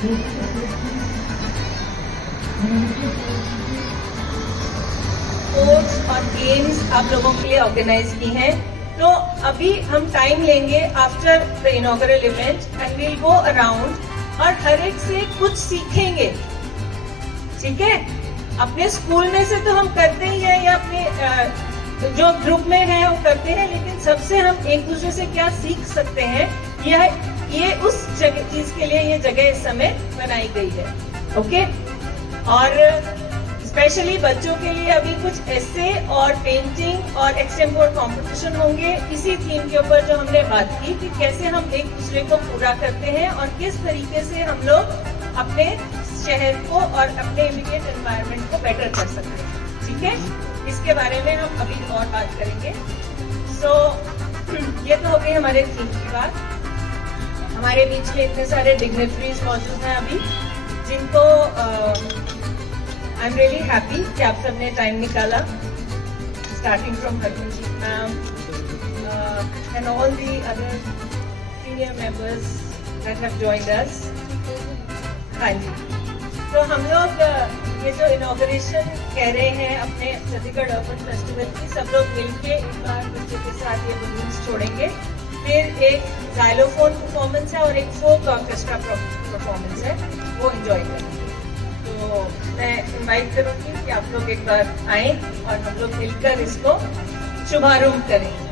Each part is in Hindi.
स्पोर्ट्स और गेम्स आप लोगों के लिए ऑर्गेनाइज की हैं। तो अभी हम टाइम लेंगे after the inaugural event and we'll go around और हर एक से कुछ सीखेंगे, ठीक है। अपने स्कूल में से तो हम करते ही हैं या अपने जो ग्रुप में है वो करते हैं, लेकिन सबसे हम एक दूसरे से क्या सीख सकते हैं, ये उस चीज के लिए ये जगह इस समय बनाई गई है, ओके। और स्पेशली बच्चों के लिए अभी कुछ एसे और पेंटिंग और एक्सटेम्पोर कंपटीशन होंगे इसी थीम के ऊपर जो हमने बात की कि कैसे हम एक दूसरे को पूरा करते हैं और किस तरीके से हम लोग अपने शहर को और अपने इमीडिएट एनवायरनमेंट को बेटर कर सकते हैं, ठीक है। इसके बारे में हम अभी और बात करेंगे। सो ये तो हो गई हमारे थीम की बात। हमारे बीच में इतने सारे डिग्नेटरीज मौजूद हैं अभी, जिनको आई एम रियली हैप्पी कि आप सबने टाइम निकाला, starting from Harmanjeet ma'am and all the other senior members that have joined us. हाँ जी, तो हम लोग ये जो इनॉग्रेशन कह रहे हैं अपने छत्तीसगढ़ अर्बन फेस्टिवल की, सब लोग मिलके एक बार बच्चों के साथ ये बलून्स छोड़ेंगे, फिर एक जाइलोफोन परफॉर्मेंस है और एक फोक ऑर्केस्ट्रा परफॉर्मेंस है, वो एंजॉय करेंगे। तो मैं इनवाइट करूंगी कि आप लोग एक बार आए और हम लोग मिलकर इसको शुभारंभ करेंगे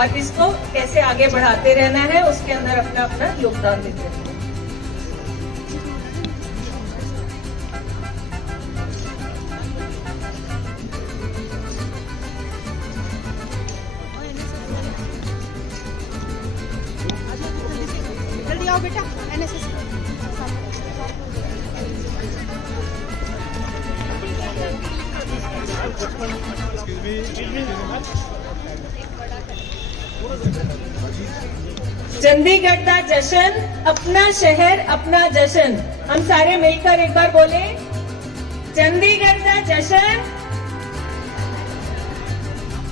और इसको कैसे आगे बढ़ाते रहना है उसके अंदर अपना अपना योगदान देते रहेंगे। जल्दी आओ बेटा, एनएसएस चंडीगढ़ का जश्न, अपना शहर अपना जश्न। हम सारे मिलकर एक बार बोले, चंडीगढ़ का जश्न।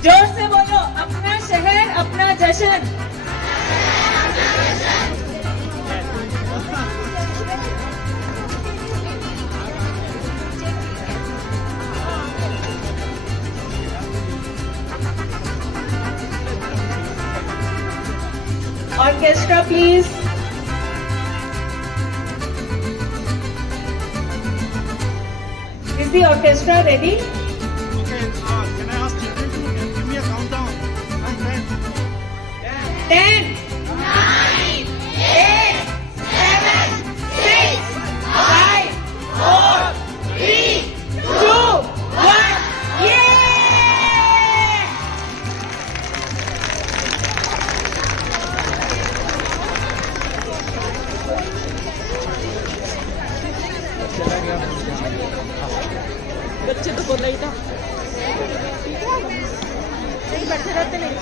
जोर से बोलो, अपना शहर अपना जश्न। Orchestra, please. Is the orchestra ready? Okay, can I ask children to give me a countdown? 10, 9, 8, 7, 6, 5, 4, 3, 2, 1. Yeah! बच्चे तो बोला ही था, नहीं बैठे रहते नहीं।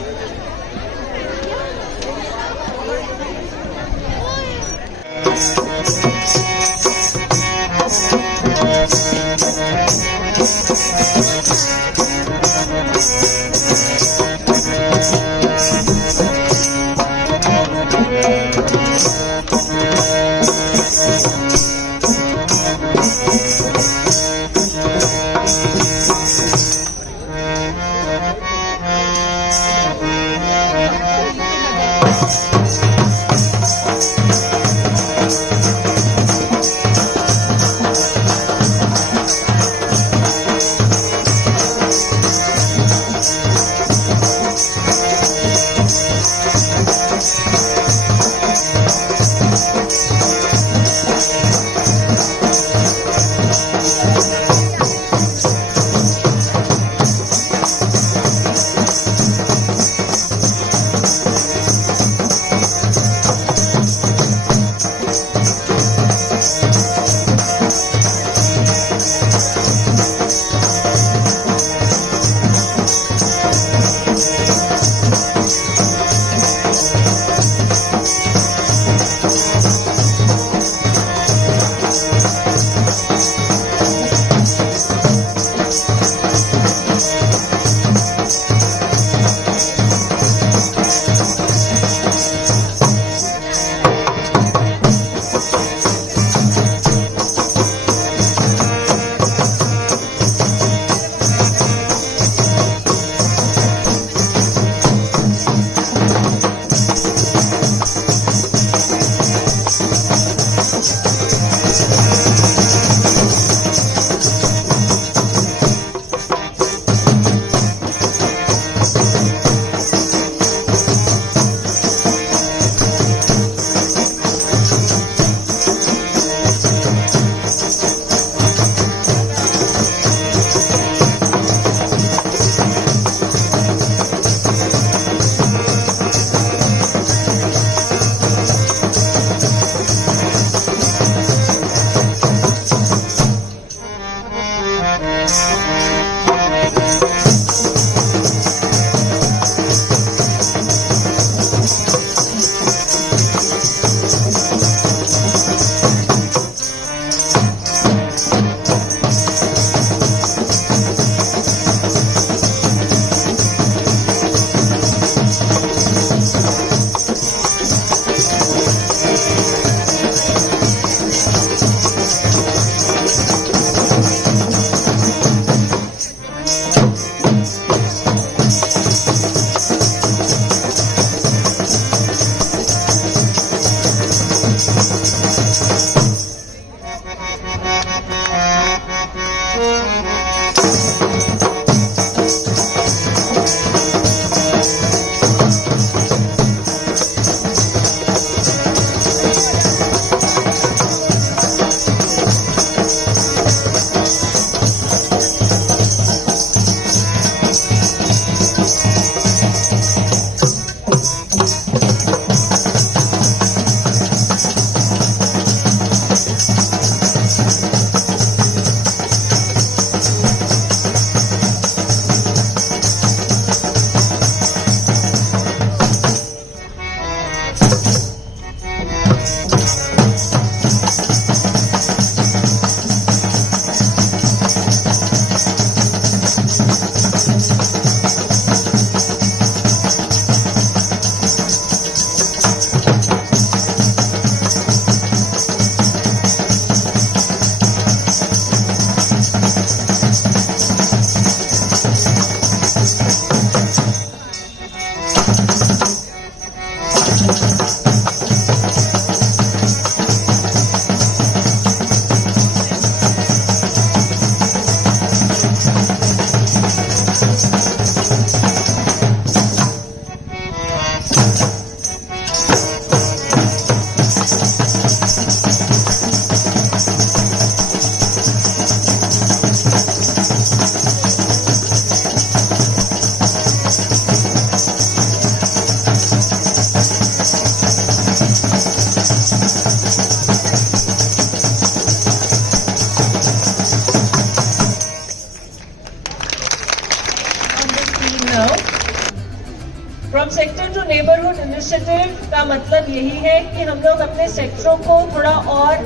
इनिशिएटिव का मतलब यही है कि हम लोग अपने सेक्टरों को थोड़ा और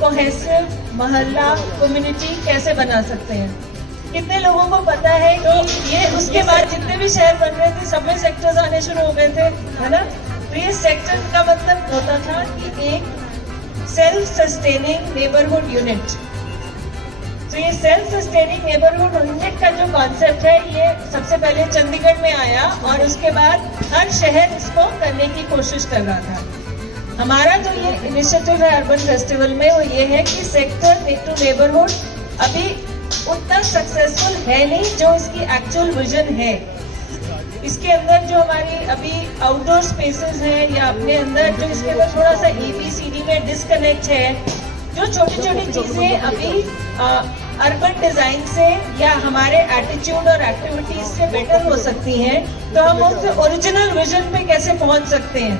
कोहेसिव, मोहल्ला, कम्युनिटी कैसे बना सकते हैं। कितने लोगों को पता है कि ये उसके बाद जितने भी शहर बन रहे थे सब में सेक्टर्स आने शुरू हो गए थे, है ना। तो ये सेक्टर का मतलब होता था कि एक सेल्फ सस्टेनिंग नेबरहुड यूनिट। तो ये सेल्फ सस्टेनिंग नेबरहुड यूनिट का जो कॉन्सेप्ट है ये सबसे पहले चंडीगढ़ में आया और उसके बाद हर शहर इसको करने की कोशिश कर रहा था। हमारा जो ये इनिशिएटिव है अर्बन फेस्टिवल में वो ये है कि सेक्टर टू नेबरहुड अभी उतना सक्सेसफुल है नहीं जो इसकी एक्चुअल विजन है। इसके अंदर जो हमारी अभी आउटडोर स्पेसेस हैं या अपने अंदर जो इसके अंदर थोड़ा सा ABCD में डिस्कनेक्ट है, जो छोटी छोटी चीजें अभी अर्बन डिजाइन से या हमारे एटीट्यूड और एक्टिविटीज से बेटर हो सकती हैं, तो हम उस ओरिजिनल विजन पे कैसे पहुंच सकते हैं,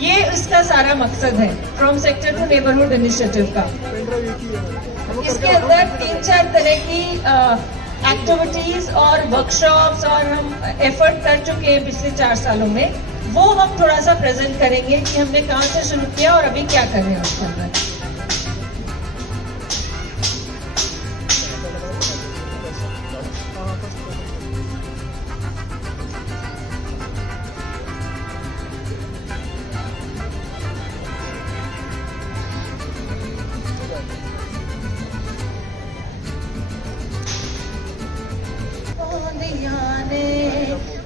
ये इसका सारा मकसद है from sector to neighbourhood initiative का। इसके अंदर 3-4 तरह की एक्टिविटीज और वर्कशॉप्स और हम एफर्ट कर चुके हैं पिछले 4 सालों में, वो हम थोड़ा सा प्रेजेंट करेंगे कि हमने कहाँ से शुरू किया और अभी क्या कर रहे हैं उसके अंदर।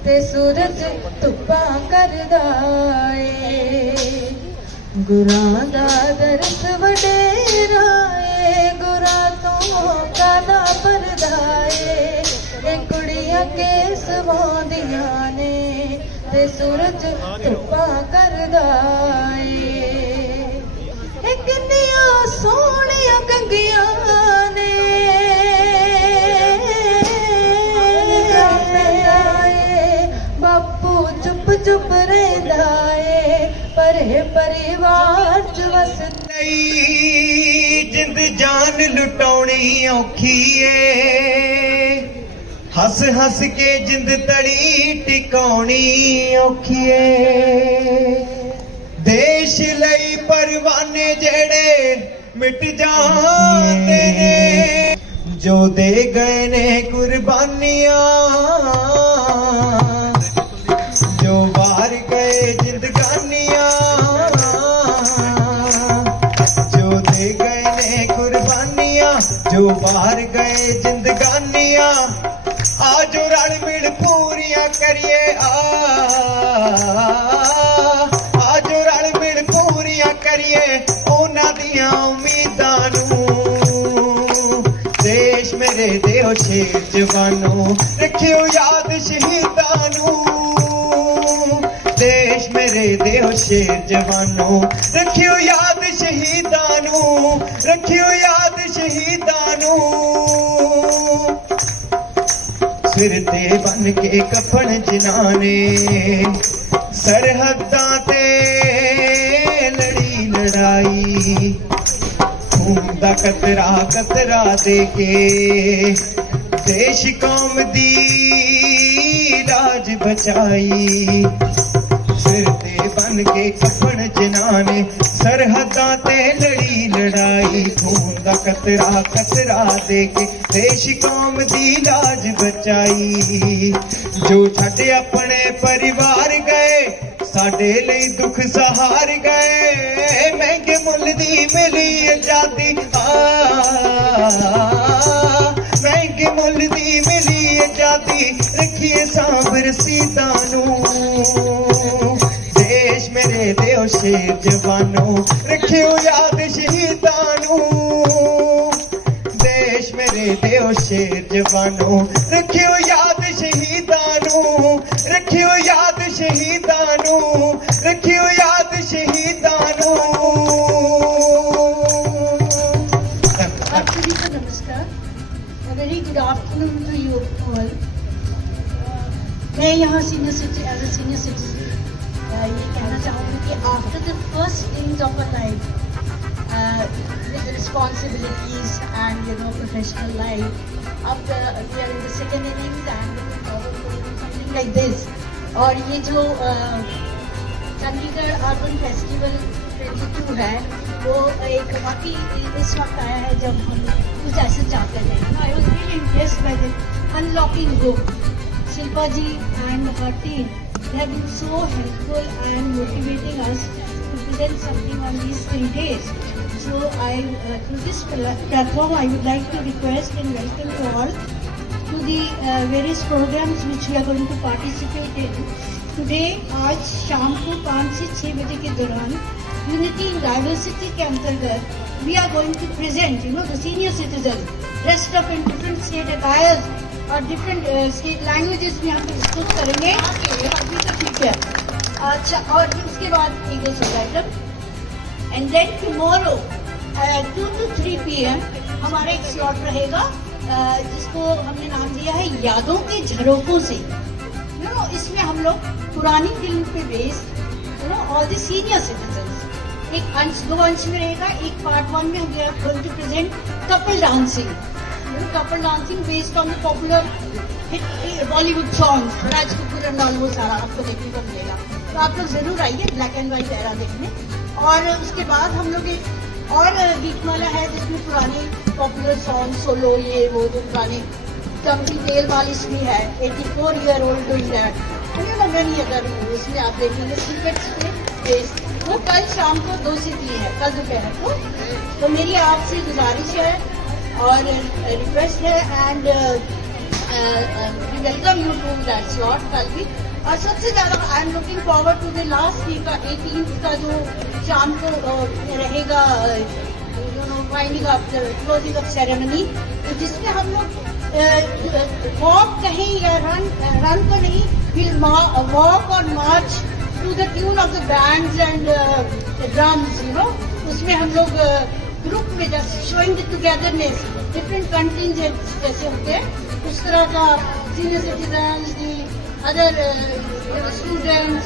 ते सूरज धुप्पा करदा ए, गुरां दा दरस वडेरा ए, गुरां तो कादा परदा ए, कुड़ियां केस वांदियां ने ते सूरज धुप्पा करदा ए, किन्नियां सोहणियां कंगियां ने चुप रहंदा ए, परे परिवार च वसदा जिंद जान लुटाउणी औखी ए, हस हस के जिंद तड़ी टिकाउणी औखी ए, देश लई परवाने जेड़े मिट जांदे ने, जो दे गए ने कुर्बानियां, जो वार गए जिंदगानियां, जो दे गए ने कुर्बानियां, जो वार गए जिंदगानियां, आजो रल मिल पूरियां करिए आजो रल मिल पूरियां करिए उन्हां दियां उम्मीदां नूं। देश मेरे देओ शेर जवानों, रखियो याद शहीदां नूं। देश मेरे देओ शेर जवानों, रखियो याद शहीदां नूं, रखियो याद शहीदां नूं। सिर ते बन के कफन जिन्हां ने सरहदां ते लड़ी लड़ाई, खून दा कतरा कतरा दे के देश कौम दी लाज बचाई। सिर ते बन के कफन जिन्हां ने सरहदां ते लड़ी लड़ाई, खून दा कतरा कतरा दे के देश कौम दी लाज बचाई। जो छड्ड अपने परिवार गए साडे लई दुख सहार गए, महंगे मुल दी मिली आजादी, महंगे मुल दी मिली आजादी, रखिए सांभ रसीदां नूं। देश मेरे देओ शेर जवानों, रखियो याद शहीदां नूं। देश मेरे देओ शेर जवानों, रखियो याद शहीदां नूं, रखियो याद शहीदां नूं, रखियो याद शहीदां नूं। आप सभी को नमस्कार, very good afternoon to you all. मैं यहाँ senior citizen as a senior citizen ये कहना चाहूँगी कि after the first stage of a life with the responsibilities and professional life, अब we are in the second innings and looking forward to something like this। और ये जो चंडीगढ़ अर्बन फेस्टिवल 22 है, वो एक वाकई इस वक्त आया है जब हम कुछ ऐसे चाहते थे। I was really impressed by the unlocking book. Shilpa ji and her team, they have been so helpful and motivating us to present something on these 3 days. So through this platform, I would like to request and welcome you all to the various programs which we are going to participate in. Today, आज शाम को 5 से 6 बजे के दौरान Unity in Diversity के अंतर्गत we are going to present, the senior citizens dressed up in different state attires और डिफरेंट स्टेट लैंग्वेजेस में हम डिस्कस करेंगे। अभी तो ठीक है। अच्छा, और उसके बाद एक item and then tomorrow 2 to 3 PM हमारा एक स्लॉट रहेगा जिसको हमने नाम दिया है यादों के झरोकों से। इसमें हम लोग पुरानी फिल्म पे based all the senior citizens एक अंश 2 अंश में रहेगा। एक पार्ट 1 में हम going to present couple dancing based on the popular hit Bollywood songs, Raj Kapoor and all, वो सारा आपको देखने को मिलेगा। तो आप लोग जरूर आइए ब्लैक एंड व्हाइट एरा देखने। और उसके बाद हम लोग एक और गीतमाला है जिसमें पुराने पॉपुलर सॉन्ग सोलो ये वो जो पुराने कमरी तेल मालिश भी है, 84 year old doing that, many other उसमें आप देखेंगे सीक्रेट्स पे बेस्ड। वो कल शाम को 2 से 3 है, कल दोपहर को। तो मेरी आपसे गुजारिश है और रिक्वेस्ट है and welcome you to that slot कल भी। और सबसे ज्यादा I am looking forward to the last week का 18th का जो शाम को रहेगा winding up closing up ceremony, जिसमें हम लोग वॉक कहीं या रन तो नहीं, विल वॉक और march to the tune of the bands and drums. उसमें हम लोग ग्रुप में just showing the togetherness, different contingents जैसे होते हैं उस तरह का, senior citizens, the other students,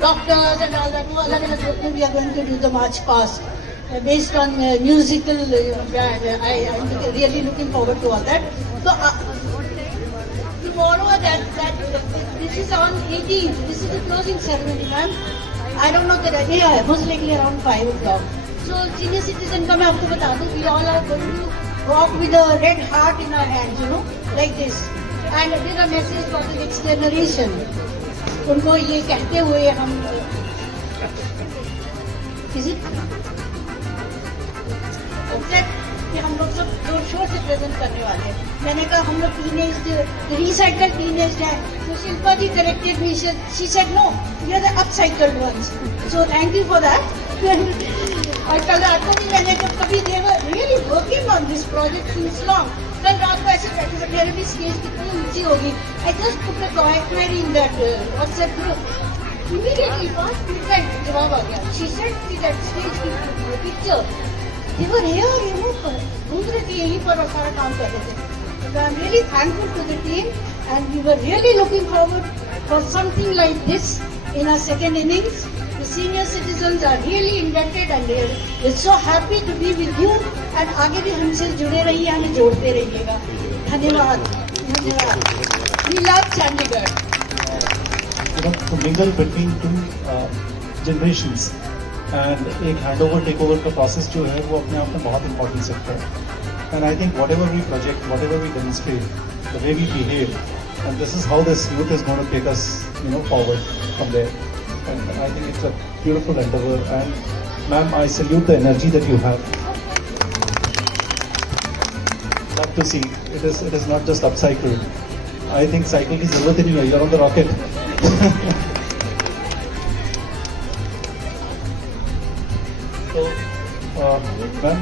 doctors and all that, वो अलग अलग ग्रुप में we are going to do the march past based on musical I am really looking forward to all that. So tomorrow that this is on 18th, this is the closing ceremony, ma'am. I don't know that yeah, most likely around 5 o'clock. So senior citizen का मैं आपको बता दूं, we all are going to walk with a red heart in our hands, like this, and give a message for the next generation. उनको ये कहते हुए हम कि हम लोग सब जोर शोर से प्रेजेंट करने वाले हैं। मैंने कहा हम लोग रिसाइकल टीनेज है, तो Shilpa ji corrected me, she said no, we are the upcycled ones, so thank you for that. और कल रात को भी मैंने जब कभी they were really working on this project since long, कल रात को ऐसे बैठे बैठे मेरी स्टेज कितनी ऊंची होगी, I just put a query in that WhatsApp group, immediately 5 minute जवाब आ गया। शी सेड दैट स्टेज की पिक्चर they were here, घूम रहे थे यहीं पर और सारा काम कर रहे थे। So I'm really thankful to the team and we were really looking forward for something like this in our second innings. The senior citizens are really indebted and we're so happy to be with you and आगे भी हमसे जुड़े रहिए, हमें जोड़ते रहिएगा। धन्यवाद, धन्यवाद। We love Chandigarh. To mingle between 2 generations and एक हैंडओवर टेक ओवर का प्रोसेस जो है वो अपने आप में बहुत इंपॉर्टेंस रखता है। And I think whatever we project, whatever we demonstrate, the way we behave, and this is how this youth is going to take us forward from there. And I think it's a beautiful endeavour and ma'am I salute the energy that you have. Love to see it is not just upcycle. I think cycle की जरूरत ही नहीं है, you are on the rocket. Ma'am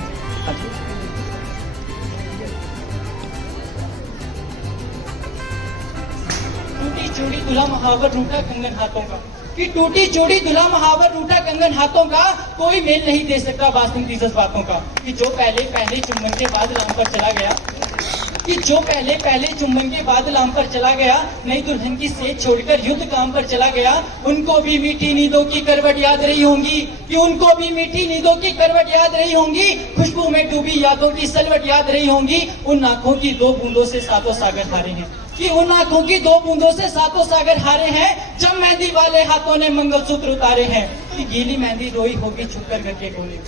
टूटी चूड़ी दुल्हा महावर रूठा कंगन हाथों का, कि टूटी चूड़ी दुल्हा महावर रूठा कंगन हाथों का, कोई मेल नहीं दे सकता बासमती जज्बातों का। कि जो पहले पहले चुम्बन के बाद लाम पर चला गया, कि जो पहले पहले चुम्बन के बाद लाम पर चला गया, नई दुल्हन की सेज छोड़कर युद्ध काम पर चला गया, उनको भी मीठी नींदों की करवट याद रही होंगी, कि उनको भी मीठी नींदों की करवट याद रही होंगी, खुशबू में डूबी यादों की सलवट याद रही होंगी, उन आंखों की 2 बूंदों से 7 सागर हारे हैं। कि उन आंखों की 2 बूंदों से 7 सागर हारे हैं, जब मेहंदी वाले हाथों ने मंगलसूत्र उतारे हैं। कि गीली मेहंदी रोई होगी छुपकर घर के कोने में,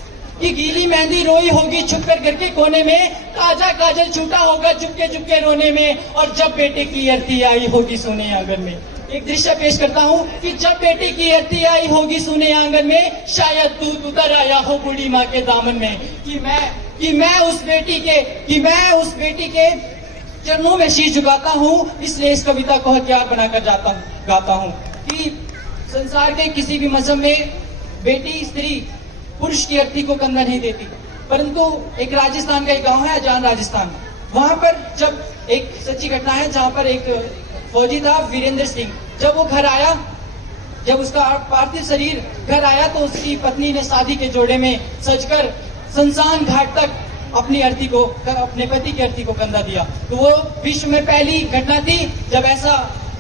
कि गीली मेहंदी रोई होगी छुपकर घर के कोने में, ताजा काजल छूटा होगा चुपके चुपके रोने में, और जब बेटे की अर्थी आई होगी सोने आंगन में। एक दृश्य पेश करता हूँ कि जब बेटी की अर्थी आई होगी सोने आंगन में, शायद दूध उतर आया हो बूढ़ी माँ के दामन में। कि मैं उस बेटी के चरणों में शीश झुकाता हूँ, इसलिए इस कविता को हथियार बनाकर गाता हूँ कि संसार के किसी भी मजहब में बेटी स्त्री पुरुष की अर्थी को कंधा नहीं देती, परंतु एक राजस्थान का एक गांव है अजान राजस्थान, वहां पर जब एक सच्ची घटना है जहां पर एक फौजी था वीरेंद्र सिंह, जब वो घर आया, जब उसका पार्थिव शरीर घर आया तो उसकी पत्नी ने शादी के जोड़े में सजकर शमशान घाट तक अपने पति की अर्थी को कंधा दिया। तो वो विश्व में पहली घटना थी जब ऐसा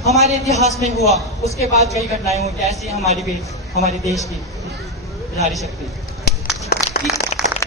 हमारे इतिहास में हुआ। उसके बाद कई घटनाएं हुई, ऐसी हमारे देश की नारी शक्ति।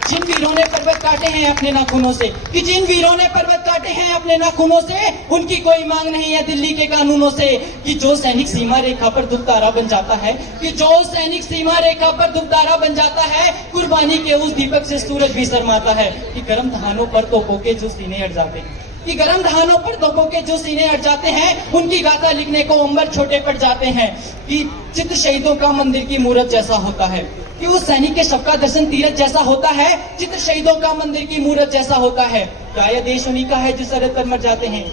जिन वीरों ने पर्वत काटे हैं अपने नाखूनों से, कि जिन वीरों ने पर्वत काटे हैं अपने नाखूनों से, उनकी कोई मांग नहीं है दिल्ली के कानूनों से। कि जो सैनिक सीमा रेखा पर दुबतारा बन जाता है, कि जो सैनिक सीमा रेखा पर दुबतारा बन जाता है, कुर्बानी के उस दीपक से सूरज भी शर्माता है। कि गर्म धानों पर तोपों के जो सीने हट जाते हैं, कि गर्म धानों पर तोपों के जो सीने हट जाते हैं, उनकी गाथा लिखने को अंबर छोटे पड़ जाते हैं। कि चित्त शहीदों का मंदिर की मूरत जैसा होता है, कि उस सैनिक के शव का दर्शन तीरथ जैसा होता है, चित्र शहीदों का मंदिर की मूरत जैसा होता है। क्या यह देश उन्हीं का है जो सरहद पर मर जाते हैं?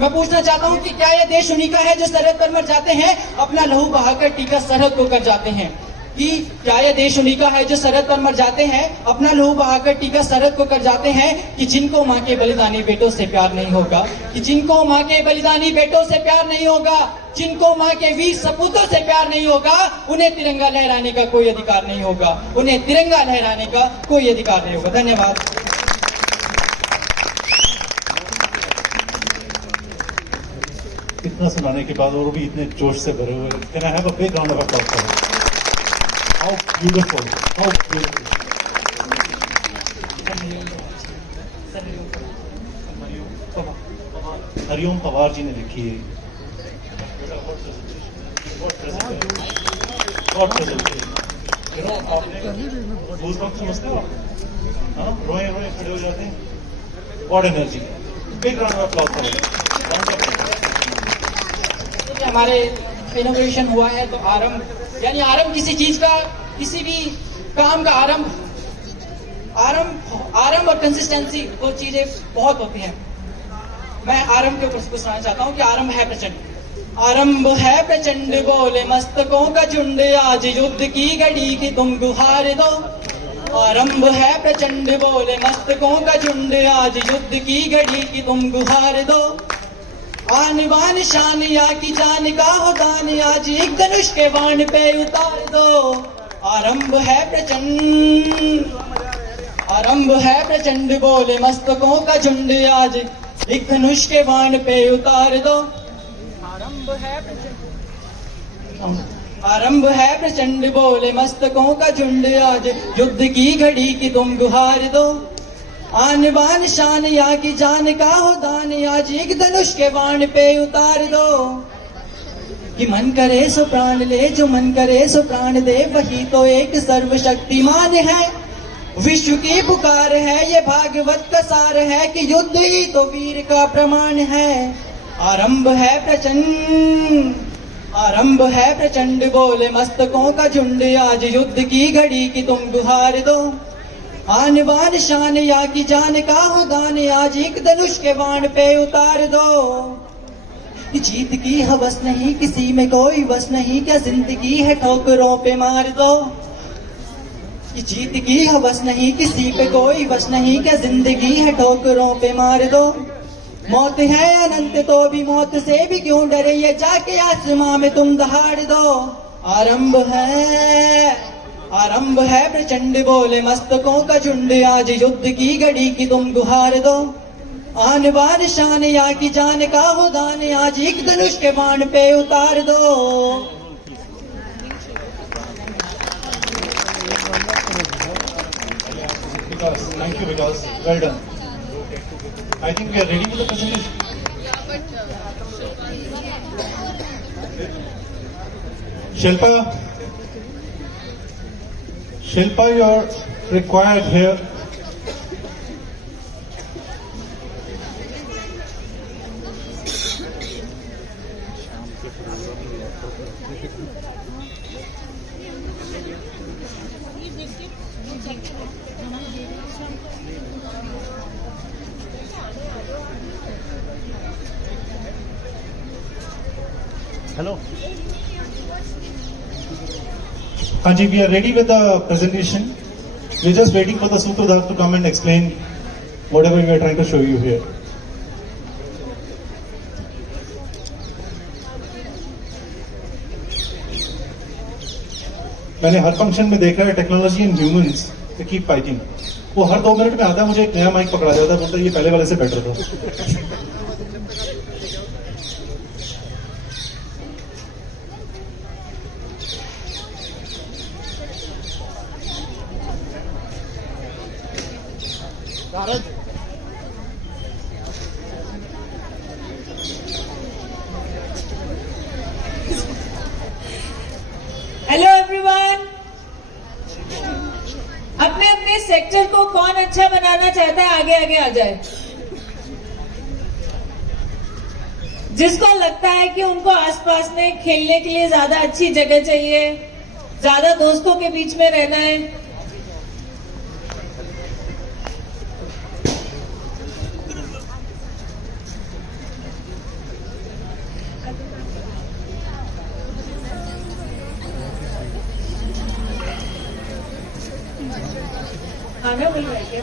मैं पूछना चाहता हूँ कि क्या यह देश उन्हीं का है जो सरहद पर मर जाते हैं, अपना लहू बहाकर टीका सरहद को कर जाते हैं? कि क्या यह देश उन्हीं का है जो सरहद पर मर जाते हैं, अपना लहू बहाकर टीका सरहद को कर जाते हैं? कि जिनको माँ के बलिदानी बेटों से प्यार नहीं होगा, कि जिनको माँ के बलिदानी बेटों से प्यार नहीं होगा, जिनको माँ के वीर सपूतों से प्यार नहीं होगा, उन्हें तिरंगा लहराने का कोई अधिकार नहीं होगा, उन्हें तिरंगा लहराने का कोई अधिकार नहीं होगा। धन्यवाद। इतना सुनाने के बाद और भी इतने जोश से भरे हुए, can I have a big round of applause for him? How beautiful, how beautiful. Hariom Pawar ji ने लिखी है। समझते हो, रोए रोए खड़े हो जाते हैं। What energy. Big round of applause for him. हमारे इनोवेशन हुआ है तो आरंभ, यानी आरंभ किसी चीज का, किसी भी काम का आरंभ और कंसिस्टेंसी, दो चीजें बहुत होती हैं। मैं आरंभ के ऊपर कुछ सुनाना चाहता हूँ कि आरंभ है प्रचंड। आरंभ है प्रचंड बोले मस्तकों का झुंड, आज युद्ध की घड़ी की तुम गुहार दो। आरंभ है प्रचंड बोले मस्तकों का झुंड, आज युद्ध की घड़ी की तुम गुहार दो। आन बान शान या की जान का हो दान, आज एक धनुष के बाण पे उतार दो। आरंभ है प्रचंड बोले मस्तकों का झुंड, आज एक धनुष के बाण पे उतार दो। आरंभ है प्रचंड बोले मस्तकों का झुंड, आज युद्ध की घड़ी की तुम गुहार दो। आन बान शान या की जान का हो दान, आज एक धनुष के बाण पे उतार दो। कि मन करे सो प्राण ले, जो मन करे सो प्राण दे, वही तो एक सर्वशक्तिमान है। विश्व की पुकार है, ये भागवत का सार है, कि युद्ध ही तो वीर का प्रमाण है। आरंभ है प्रचंड बोले मस्तकों का झुंड, आज युद्ध की घड़ी की तुम गुहार दो। आन बान शान या की जान का हो दान, आज एक धनुष के बाण पे उतार दो। जीत की हवस नहीं, किसी में कोई बस नहीं, क्या जिंदगी है ठोकरों पे मार दो। जीत की हवस नहीं, किसी पे कोई बस नहीं, क्या जिंदगी है ठोकरों पे मार दो। मौत है अनंत तो भी मौत से भी क्यों डरे, ये जाके आसमां में तुम दहाड़ दो। आरंभ है प्रचंड बोले मस्तकों का झुंड, आज युद्ध की घड़ी की तुम गुहार दो। आन बान शान या की जान का हो दान, आज एक धनुष के बाण पे उतार दो। Thank you, because well done. I think we are ready for the presentation. Shilpa, you're required here. Hello. Haji, we are ready with the presentation. We're just waiting for the Sutradhar to come and explain whatever we are trying to show you here. मैंने हर फंक्शन में देखा है technology and humans they keep fighting. वो हर 2 मिनट में आता है, मुझे एक नया माइक पकड़ा जाता है, बोलता है ये पहले वाले से बेटर था. Hello everyone. अपने अपने सेक्टर को कौन अच्छा बनाना चाहता है, आगे आगे आ जाए. जिसको लगता है कि उनको आसपास में खेलने के लिए ज्यादा अच्छी जगह चाहिए, ज्यादा दोस्तों के बीच में रहना है, खाना मिल रहा है क्या?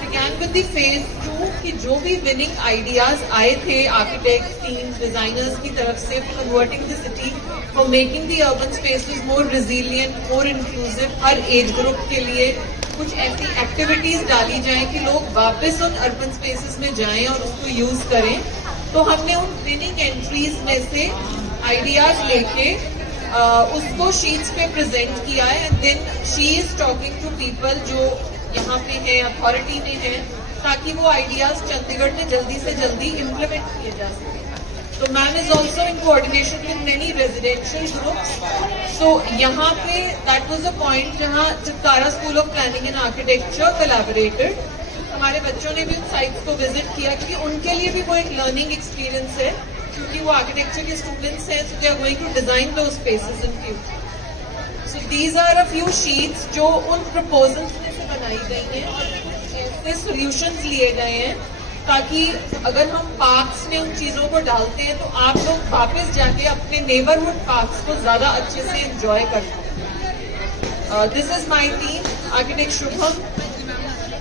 began with the phase 2 कि जो भी विनिंग आइडियाज आए थे आर्किटेक्ट टीम डिजाइनर्स की तरफ से, converting the city for making the urban spaces more resilient, more inclusive, her age group के लिए कुछ ऐसी एक्टिविटीज डाली जाएं कि लोग वापस उन अर्बन स्पेसेस में जाएं और उसको यूज करें. तो हमने उन विनिंग एंट्रीज में से आइडियाज लेके उसको शीट्स पे प्रेजेंट किया है. And then she is talking to people जो यहाँ पे है, अथॉरिटी में है, ताकि वो आइडियाज चंडीगढ़ में जल्दी से जल्दी इम्प्लीमेंट किए जा सके. तो ma'am is also in coordination with many residential groups. So यहाँ पे दैट वाज अ पॉइंट जहाँ Chitkara school of planning and architecture collaborated. हमारे बच्चों ने भी उन साइट्स को विजिट किया क्योंकि उनके लिए भी वो एक लर्निंग एक्सपीरियंस है, क्योंकि वो आर्किटेक्चर के स्टूडेंट्स हैं. So they are going to design those spaces in future. So these are a few sheets जो उन प्रपोजल्स में से बनाई गई हैं और ऐसे सॉल्यूशंस लिए गए हैं ताकि अगर हम पार्क्स में उन चीजों को डालते हैं तो आप लोग वापस जाके अपने नेबरहुड पार्क्स को ज्यादा अच्छे से एंजॉय कर सकते. This is my team, architect Shubham,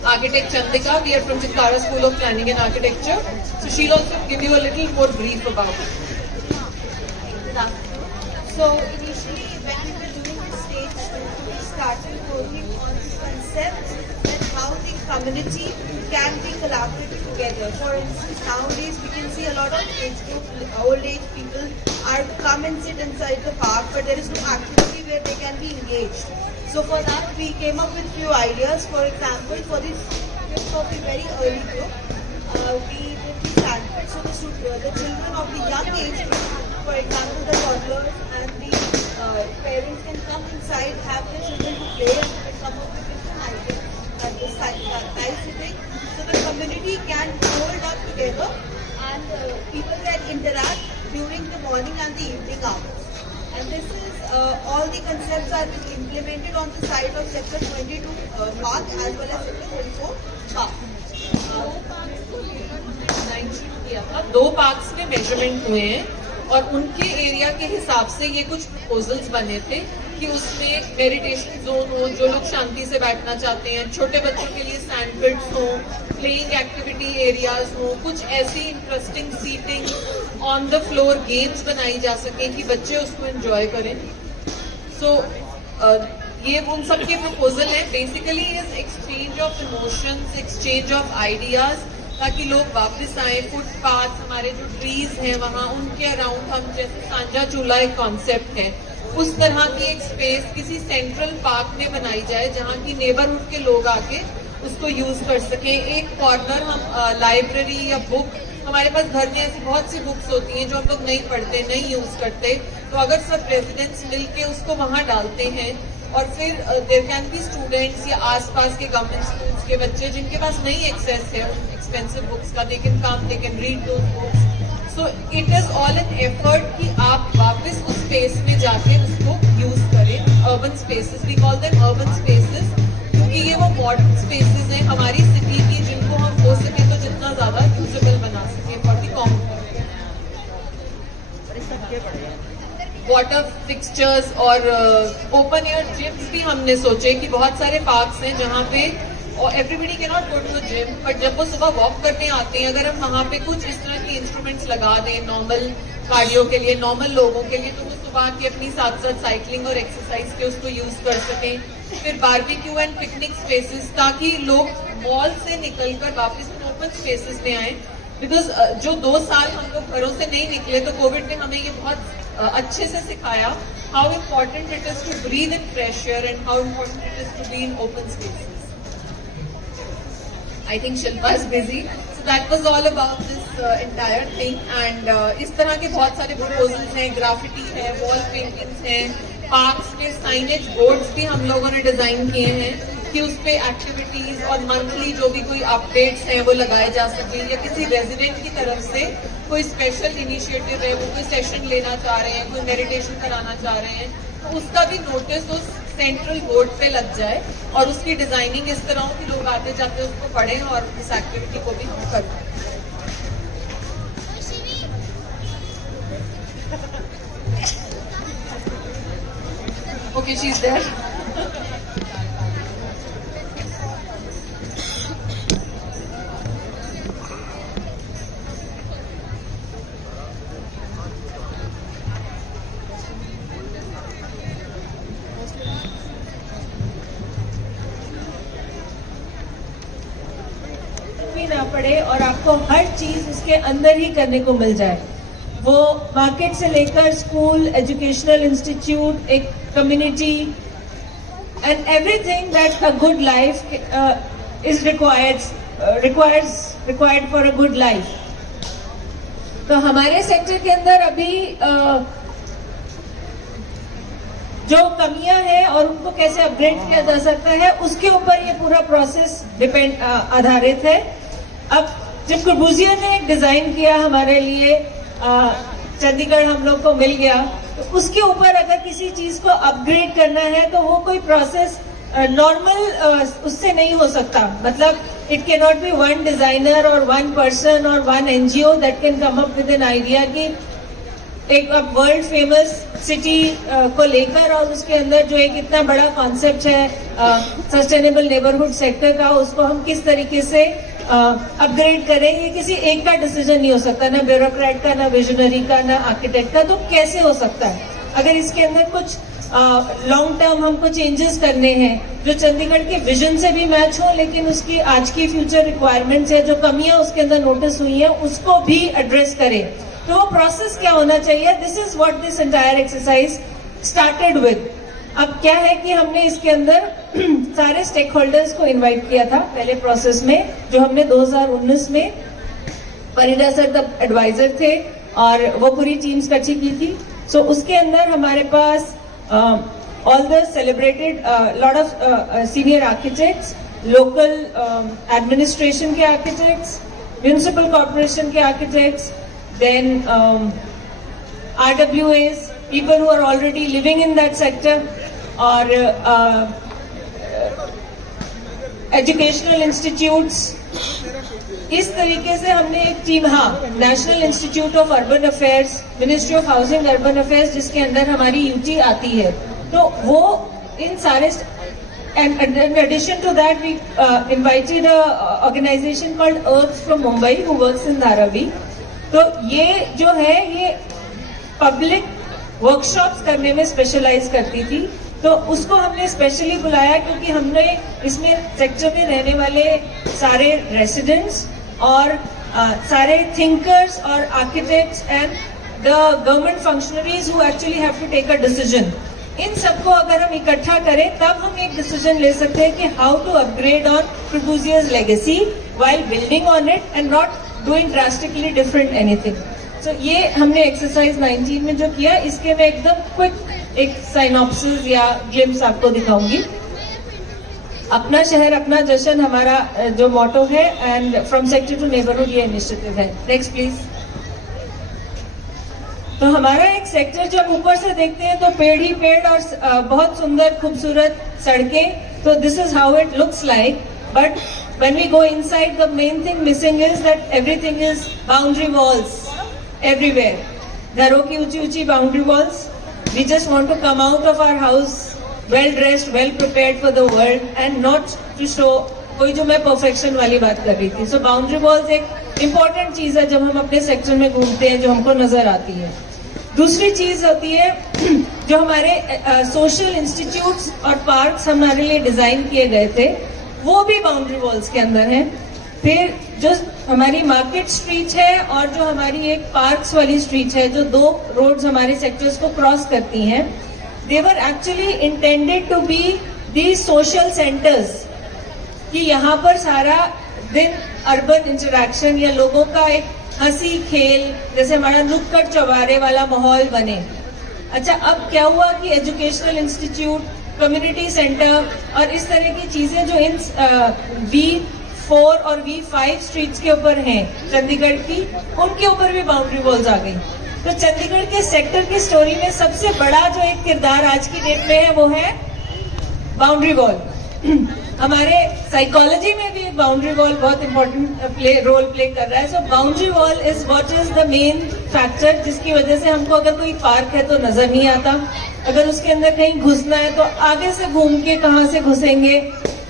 Architect Chandika. We are from Chitkara School of Planning and Architecture. So she'll also give you a little more brief about it. So initially when we were doing the stage 2, we started working on the concept that how the community can be collaborated together. For instance, nowadays we can see a lot of age group, old age people are come and sit inside the park, but there is no activity where they can be engaged. So for that we came up with few ideas. For example, for this of the very early group, we did the sandpit. So the children of the young age group, for example the toddlers and the parents can come inside, have their children to play and come up with different ideas at the side sitting. So the community can hold up together and people can interact during the morning and the evening hours. And this is all the concepts are implemented on the site of Sector 22 North as well as Sector 24 South. दो पार्क्स में मेजरमेंट हुए हैं और उनके एरिया के हिसाब से ये कुछ प्रपोजल्स बने थे कि उसमें मेडिटेशन जोन हो, जो लोग शांति से बैठना चाहते हैं, छोटे बच्चों के लिए सैंडपिट्स हो, प्लेइंग एक्टिविटी एरियाज हो, कुछ ऐसी interesting seating on the floor games बनाई जा सके कि बच्चे उसको एंजॉय करें. सो ये उन सब के प्रपोजल है. Basically is exchange of emotions, exchange of ideas, ताकि लोग वापस आए. फुटपाथ, हमारे जो ट्रीज हैं वहाँ उनके अराउंड हम जैसे सांझा चूल्हा एक कॉन्सेप्ट है, उस तरह की एक स्पेस किसी सेंट्रल पार्क में बनाई जाए जहाँ की नेबरहुड के लोग आके उसको यूज कर सकें। एक कॉर्नर हम लाइब्रेरी या बुक, हमारे पास घर में ऐसी बहुत सी बुक्स होती हैं जो हम लोग नहीं पढ़ते, नहीं यूज करते, तो अगर सब रेजिडेंट्स मिलके उसको वहां डालते हैं और फिर देयर कैन बी स्टूडेंट्स या आसपास के गवर्नमेंट स्कूल्स के बच्चे जिनके पास नहीं एक्सेस है उन एक्सपेंसिव बुक्स का, they can come, they can read those books. So it is all an effort कि आप वापस उस स्पेस में जाके उसको यूज करें। Urban spaces, we call them urban spaces, क्योंकि ये वो मॉडर्न स्पेसेस हैं हमारी सिटी की जिनको हम हो सके तो जितना ज्यादा यूजेबल बना सके for the common. Water fixtures और ओपन एयर जिम्स भी हमने सोचे कि बहुत सारे पार्क्स हैं जहाँ पे everybody can not go to the gym, but जब वो सुबह वॉक करने आते हैं अगर हम वहाँ पे कुछ इस तरह के इंस्ट्रूमेंट्स लगा दें नॉर्मल कार्डियो के लिए, नॉर्मल लोगों के लिए, तो वो सुबह के अपनी साथ साथ साइकिलिंग और एक्सरसाइज के उसको यूज कर सकें। फिर बारबेक्यू एंड पिकनिक स्पेसेस, ताकि लोग मॉल से निकलकर वापस ओपन स्पेसेस में आए, बिकॉज जो 2 साल हम लोग घरों से नहीं निकले तो कोविड ने हमें ये बहुत अच्छे से सिखाया how important it is to breathe in fresh air and how important it is to be in open spaces. I think Shilpa is busy. So that was all about this entire thing. And इस तरह के बहुत सारे proposals हैं, graffiti है, wall paintings हैं, parks में signage boards भी हम लोगों ने डिजाइन किए हैं कि उस पे एक्टिविटीज और मंथली जो भी कोई अपडेट्स हैं वो लगाए जा सके, या किसी रेजिडेंट की तरफ से कोई स्पेशल इनिशिएटिव है, वो कोई सेशन लेना चाह रहे हैं, कोई मेडिटेशन कराना चाह रहे हैं, तो उसका भी नोटिस उस सेंट्रल बोर्ड पे लग जाए और उसकी डिजाइनिंग इस तरह हो कि लोग आते जाते उसको पढ़ें और इस एक्टिविटी को भी हम करें। Okay, she's there. ना पड़े और आपको हर चीज उसके अंदर ही करने को मिल जाए, वो मार्केट से लेकर स्कूल, एजुकेशनल इंस्टीट्यूट, एक community and everything that a good life is required for a good life. तो हमारे सेक्टर के अंदर अभी जो कमियां हैं और उनको कैसे अपग्रेड किया जा सकता है उसके ऊपर ये पूरा प्रोसेस आधारित है। अब जब कुर्बूजिया ने एक डिजाइन किया हमारे लिए, चंडीगढ़ हम लोग को मिल गया, तो उसके ऊपर अगर किसी चीज को अपग्रेड करना है तो वो कोई प्रोसेस नॉर्मल उससे नहीं हो सकता। मतलब it can not be one designer और वन पर्सन और one NGO that can come up with an idea कि एक अब वर्ल्ड फेमस सिटी को लेकर और उसके अंदर जो एक इतना बड़ा कॉन्सेप्ट है सस्टेनेबल नेबरहुड सेक्टर का, उसको हम किस तरीके से अपग्रेड करें, ये किसी एक का डिसीजन नहीं हो सकता, ना ब्यूरोक्रेट का, ना विजनरी का, ना आर्किटेक्ट का। तो कैसे हो सकता है अगर इसके अंदर कुछ लॉन्ग टर्म हमको चेंजेस करने हैं जो चंडीगढ़ के विजन से भी मैच हो, लेकिन उसकी आज की फ्यूचर रिक्वायरमेंट्स है, जो कमियां उसके अंदर नोटिस हुई हैं उसको भी एड्रेस करें। तो वो प्रोसेस क्या होना चाहिए? This is what this entire exercise started with. अब क्या है कि हमने इसके अंदर सारे स्टेक होल्डर्स को इनवाइट किया था पहले प्रोसेस में, जो हमने 2019 में, परिडा सर तब एडवाइजर थे और वो पूरी टीम्स इकट्ठी की थी। सो उसके अंदर हमारे पास all the celebrated lot of senior architects, local administration के आर्किटेक्ट्स, म्यूनिसिपल कॉर्पोरेशन के architects, then RWAs, people who are already living in that sector, और educational institutes। इस तरीके से हमने एक team, national institute of urban affairs, ministry of housing urban affairs, जिसके अंदर हमारी यूटी आती है, तो वो इन सारे, and in addition to that we invited a organization called Earth from Mumbai who works in Dharavi। तो ये जो है ये पब्लिक वर्कशॉप्स करने में स्पेशलाइज करती थी, तो उसको हमने स्पेशली बुलाया क्योंकि हमने इसमें सेक्टर में रहने वाले सारे रेसिडेंट्स और सारे थिंकर्स और architects and the government functionaries who actually have to take a decision in सबको अगर हम इकट्ठा करें तब हम एक डिसीजन ले सकते हैं कि how to upgrade on Corbusio's legacy while building on it and not doing drastically different anything. So ये हमने एक्सरसाइज 19 में जो किया, इसके मैं एकदम क्विक एक साइनॉप्सिस या ग्लिम्स आपको दिखाऊंगी. अपना शहर अपना जश्न हमारा जो मोटो है, and from sector to neighbourhood ये इनिशिएटिव है. Next please. तो हमारा एक सेक्टर जब ऊपर से देखते हैं तो पेड़ ही पेड़ और बहुत सुंदर खूबसूरत सड़कें. तो this is how it looks like. But when we go inside, the main thing missing is that everything is boundary walls everywhere. घरों की ऊंची ऊंची boundary walls. We just want to come out of our house well dressed, well prepared for the world and not to show कोई जो मैं परफेक्शन वाली बात कर रही थी. सो बाउंड्री वॉल्स एक इम्पॉर्टेंट चीज है जब हम अपने सेक्टर में घूमते हैं, जो हमको नजर आती है. दूसरी चीज होती है जो हमारे सोशल इंस्टीट्यूट्स और पार्क्स हमारे लिए डिजाइन किए गए थे, वो भी बाउंड्री वॉल्स के अंदर हैं. फिर जो हमारी मार्केट स्ट्रीट है और जो हमारी एक पार्क्स वाली स्ट्रीट है, जो दो रोड्स हमारे सेक्टर्स को क्रॉस करती हैं, they were actually intended to be the social centres, कि यहाँ पर सारा दिन अर्बन इंटरेक्शन या लोगों का एक हंसी खेल, जैसे हमारा नुक्कड़ चौबारे वाला माहौल बने. अच्छा, अब क्या हुआ कि एजुकेशनल इंस्टीट्यूट, कम्युनिटी सेंटर और इस तरह की चीजें जो इन V4 और V5 स्ट्रीट्स के ऊपर हैं चंडीगढ़ की, उनके ऊपर भी बाउंड्री वॉल्स आ गई. तो चंडीगढ़ के सेक्टर की स्टोरी में सबसे बड़ा जो एक किरदार आज की डेट में है वो है बाउंड्री वॉल. हमारे साइकोलॉजी में भी एक बाउंड्री वॉल बहुत इंपॉर्टेंट रोल प्ले कर रहा है. So boundary wall is what is the main factor जिसकी वजह से हमको अगर कोई पार्क है तो नजर नहीं आता, अगर उसके अंदर कहीं घुसना है तो आगे से घूम के कहाँ से घुसेंगे.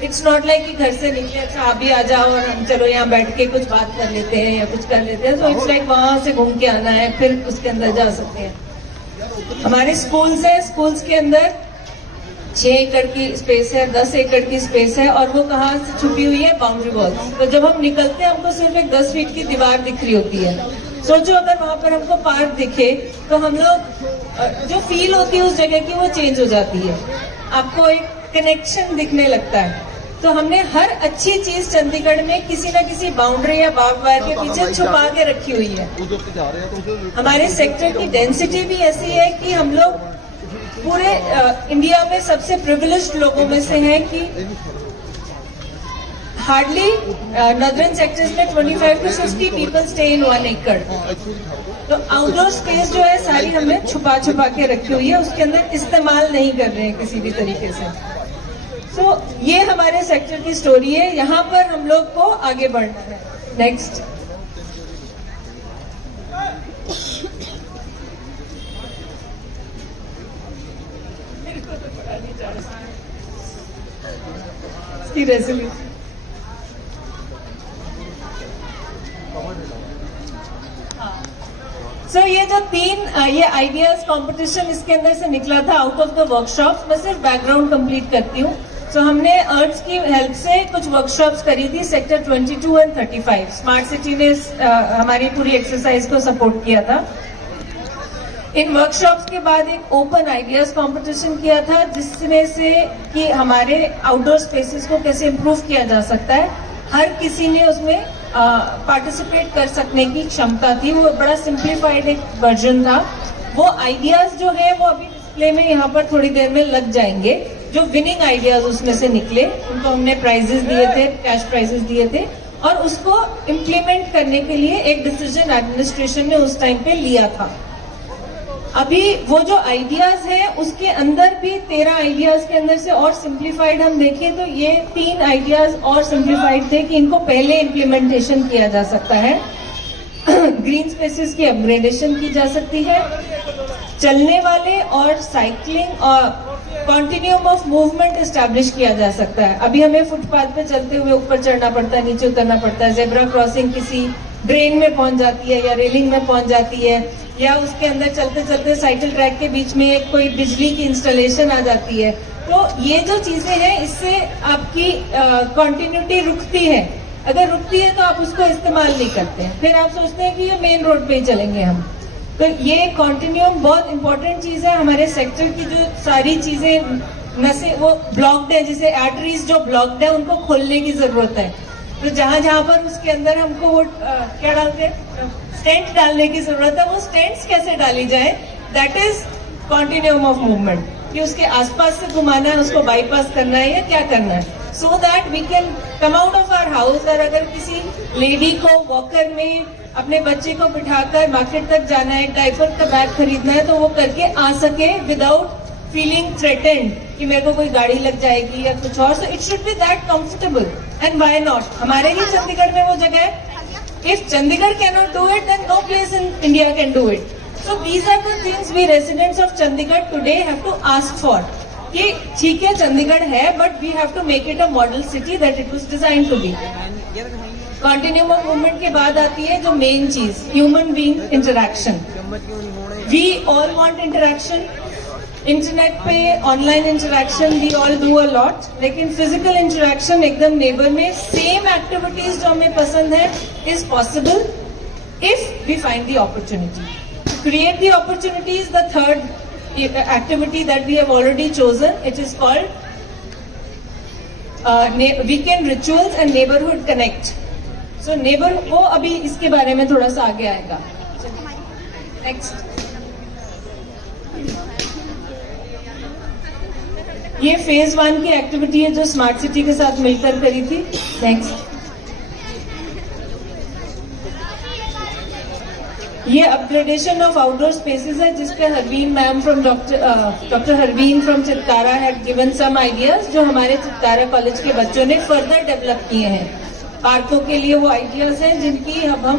इट्स नॉट लाइक कि घर से निकले, अच्छा आप भी आ जाओ और हम चलो यहाँ बैठ के कुछ बात कर लेते हैं या कुछ कर लेते हैं. सो इट्स लाइक वहां से घूम के आना है, फिर उसके अंदर जा सकते हैं. हमारे स्कूल्स है, स्कूल्स के अंदर 6 एकड़ की स्पेस है, 10 एकड़ की स्पेस है, और वो कहाँ से छुपी हुई है? Boundary wall. तो जब हम निकलते हैं हमको सिर्फ एक 10 फीट की दीवार दिख रही होती है. सोचो अगर वहां पर हमको पार्क दिखे तो हम लोग जो फील होती है उस जगह की वो चेंज हो जाती है, आपको एक कनेक्शन दिखने लगता है. तो हमने हर अच्छी चीज चंडीगढ़ में किसी न किसी बाउंड्री या बार्ब वायर के पीछे छुपा के रखी हुई है. हमारे सेक्टर की डेंसिटी भी ऐसी है कि हम लोग पूरे इंडिया में सबसे प्रिविलेज्ड लोगों में से हैं कि हार्डली नॉर्दर्न सेक्टर्स में 25 to 50 पीपल स्टे इन 1 एकड़. तो आउटडोर स्पेस जो है सारी हमने छुपा छुपा के रखी हुई है, उसके अंदर इस्तेमाल नहीं कर रहे हैं किसी भी तरीके से. तो ये हमारे सेक्टर की स्टोरी है, यहाँ पर हम लोग को आगे बढ़ना है. नेक्स्ट. इसकी रेजोल्यूशन सो ये जो 3 ये आइडियाज कंपटीशन इसके अंदर से निकला था आउट ऑफ द वर्कशॉप्स. मैं सिर्फ बैकग्राउंड कंप्लीट करती हूँ. सो हमने अर्थ की हेल्प से कुछ वर्कशॉप्स करी थी सेक्टर 22 और 35. स्मार्ट सिटी ने हमारी पूरी एक्सरसाइज को सपोर्ट किया था. इन वर्कशॉप्स के बाद एक ओपन आइडियाज कंपटीशन किया था, जिसमें से कि हमारे आउटडोर स्पेसेस को कैसे इम्प्रूव किया जा सकता है. हर किसी ने उसमें पार्टिसिपेट कर सकने की क्षमता थी. वो बड़ा सिंप्लीफाइड एक वर्जन था. वो आइडियाज जो है वो अभी डिस्प्ले में यहाँ पर थोड़ी देर में लग जाएंगे. जो विनिंग आइडियाज उसमें से निकले उनको हमने प्राइजेस दिए थे, कैश प्राइजेस दिए थे, और उसको इम्प्लीमेंट करने के लिए एक डिसीजन एडमिनिस्ट्रेशन ने उस टाइम पे लिया था. अभी वो जो आइडियाज है उसके अंदर भी 13 आइडियाज के अंदर से और सिंप्लीफाइड हम देखें तो ये 3 आइडियाज और सिंप्लीफाइड थे कि इनको पहले इम्प्लीमेंटेशन किया जा सकता है. ग्रीन स्पेसेस की अपग्रेडेशन की जा सकती है, चलने वाले और साइकिलिंग और कॉन्टिन्यूम ऑफ मूवमेंट एस्टैब्लिश किया जा सकता है. अभी हमें फुटपाथ पे चलते हुए ऊपर चढ़ना पड़ता है, नीचे उतरना पड़ता है. जेब्रा क्रॉसिंग किसी ड्रेन में पहुंच जाती है या रेलिंग में पहुंच जाती है, या उसके अंदर चलते चलते साइकिल ट्रैक के बीच में एक कोई बिजली की इंस्टॉलेशन आ जाती है. तो ये जो चीजें हैं इससे आपकी कॉन्टिन्यूटी रुकती है. अगर रुकती है तो आप उसको इस्तेमाल नहीं करते हैं, फिर आप सोचते हैं कि ये मेन रोड पे ही चलेंगे हम. तो ये कॉन्टिन्यूम बहुत इंपॉर्टेंट चीज है। हमारे सेक्टर की जो सारी चीजें नसें वो ब्लॉक्ड है, जैसे आर्टरीज जो ब्लॉक्ड है उनको खोलने की जरूरत है। तो जहां जहां पर उसके अंदर हमको वो क्या डालते हैं, स्टेंट डालने की जरूरत है, वो स्टेंट्स कैसे डाली जाए, that is continuum of movement, कि उसके आसपास से घुमाना है, उसको बाईपास करना है या क्या करना है, so that we can come out of our house. और अगर किसी लेडी को वॉकर में अपने बच्चे को बिठाकर मार्केट तक जाना है, डायपर का बैग खरीदना है, तो वो करके आ सके विदाउट फीलिंग थ्रेटेंड कि मेरे को कोई गाड़ी लग जाएगी या कुछ और। So it should be that comfortable, and why not, हमारे ही चंडीगढ़ में वो जगह है। If Chandigarh can not do it, then no place in India can do it. So these are the things we residents of Chandigarh today have to ask for. कि ठीक है चंडीगढ़ है, but we have to make it a model city that it was designed to be. Continuum of movement के बाद आती है जो main चीज, human being interaction. We all want interaction. Internet पे online interaction we all do a lot, लेकिन फिजिकल इंटरेक्शन एकदम नेबर में सेम एक्टिविटीज जो हमें पसंद है is possible if we find the opportunity. Create the opportunities, the third activity that we have already chosen, it is called weekend rituals and neighborhood connect. So neighbor वो अभी इसके बारे में थोड़ा सा आगे आएगा. Next. ये फेज 1 की एक्टिविटी है जो स्मार्ट सिटी के साथ मिलकर करी थी. नेक्स्ट. ये अपग्रेडेशन ऑफ आउटडोर स्पेसेस है जिसपे Harveen ma'am from doctor Harveen from Chitkara had given some ideas जो हमारे चित्कारा कॉलेज के बच्चों ने फर्दर डेवलप किए हैं. पार्कों के लिए वो आइडियाज हैं जिनकी अब हम